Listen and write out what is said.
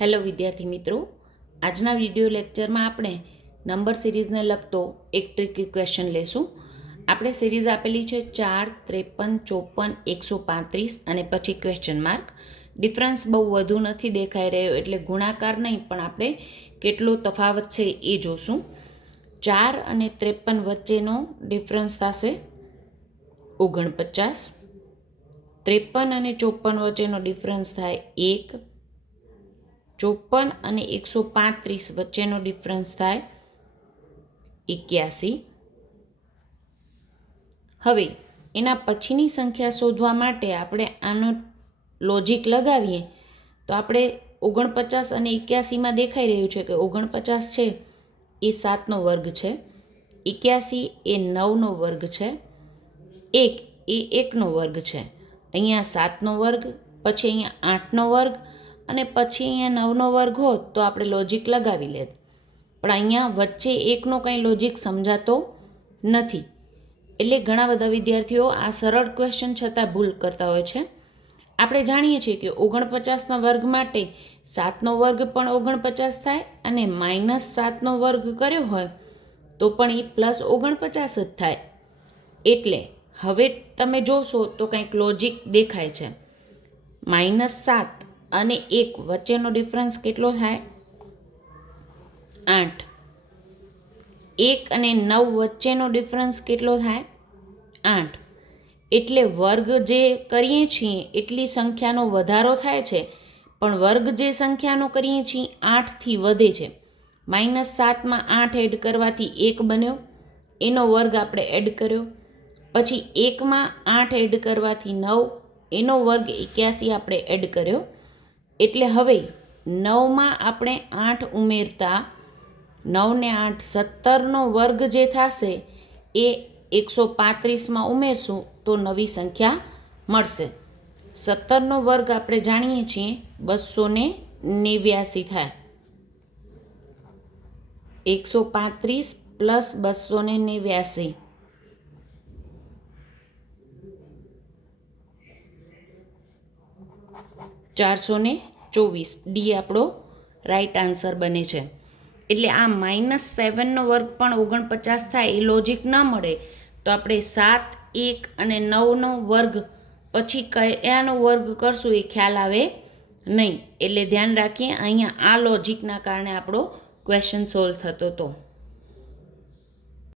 Hello વિદ્યાર્થી મિત્રો, આજના વિડીયો લેક્ચરમાં આપણે નંબર સિરીઝને લગતો એક ટ્રિકી ક્વેશ્ચન લેશું. આપણે સિરીઝ આપેલી છે 4, 53, 54, 135 અને પછી ક્વેશ્ચન માર્ક. ડિફરન્સ બહુ વધુ નથી દેખાઈ રહ્યો એટલે ગુણાકાર નહીં, પણ આપણે કેટલો તફાવત છે એ જોશું. 4 અને 53 વચ્ચેનો ડિફરન્સ થશે 49. 53 અને 54 વચ્ચેનો ડિફરન્સ થાય 1. 54 અને 135 વચ્ચેનો ડિફરન્સ થાય 81. હવે એના પછીની સંખ્યા શોધવા માટે આપણે આનો લોજિક લગાવીએ તો આપણે 49 અને 81માં દેખાઈ રહ્યું છે કે 49 છે એ 7નો વર્ગ છે, 81 એ 9નો વર્ગ છે, 1 એ 1નો વર્ગ છે. અહીંયા 7નો વર્ગ, પછી અહીંયા 8નો વર્ગ અને પછી અહીંયા 9નો વર્ગ હોત તો આપણે લોજિક લગાવી લેત, પણ અહીંયા વચ્ચે એકનો કંઈ લોજિક સમજાતો નથી. એટલે ઘણા બધા વિદ્યાર્થીઓ આ સરળ ક્વેશ્ચન છતાં ભૂલ કરતા હોય છે. આપણે જાણીએ છીએ કે 49ના વર્ગ માટે 7નો વર્ગ પણ 49 થાય અને -7નો વર્ગ કર્યો હોય તો પણ એ +49 જ થાય. એટલે હવે તમે જોશો તો કંઈક લોજિક દેખાય છે. -7 અને 1 વચ્ચેનો ડિફરન્સ કેટલો થાય? 8. 1 અને 9 વચ્ચેનો ડિફરન્સ કેટલો થાય? 8. એટલે વર્ગ જે કરીએ છીએ એટલી સંખ્યાનો વધારો થાય છે, પણ વર્ગ જે સંખ્યાનો કરીએ છીએ 8થી વધે છે. -7માં 8 એડ કરવાથી 1 બન્યો, એનો વર્ગ આપણે એડ કર્યો. પછી 1માં 8 એડ કરવાથી 9, એનો વર્ગ 81 આપણે એડ કર્યો. એટલે હવે 9માં આપણે 8 ઉમેરતા 9 ને 8 17નો વર્ગ જે થશે એ 135માં ઉમેરશું તો નવી સંખ્યા મળશે. 17નો વર્ગ આપણે જાણીએ છીએ 289 થાય. 135 + 289 424. ડી આપણો રાઈટ આન્સર બને છે. એટલે આ -7નો વર્ગ પણ 49 થાય એ લોજિક ન મળે તો આપણે 7, 1 અને 9નો વર્ગ પછી કયાનો વર્ગ કરશું એ ખ્યાલ આવે નહીં. એટલે ધ્યાન રાખીએ, અહીંયા આ લોજિકના કારણે આપણો ક્વેશ્ચન સોલ્વ થતો હતો.